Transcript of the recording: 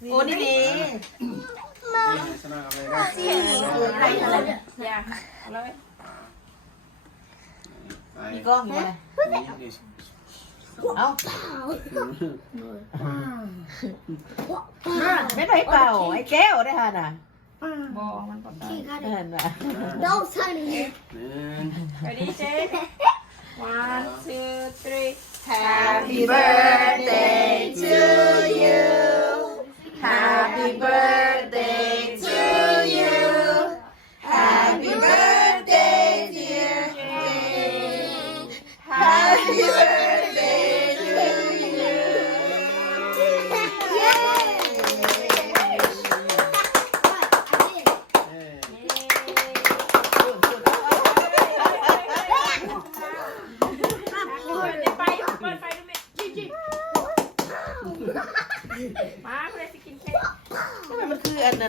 โอ้นี่ดีชนะอะไรนะอะไรอะไรอย่าแล้วมีกล้องอยู่ไหมเอาไม่ไปเป่าไอ้แก้วได้ฮะน่ะบอมันปลอดภัยเห็นไหม Don't turn it. Ready, Jake? 1, 2, 3. Happy birthday to you. Happy birthday to you. Happy birthday, dear Jake. Happy birthday to you. Má, มันคืออันนั้น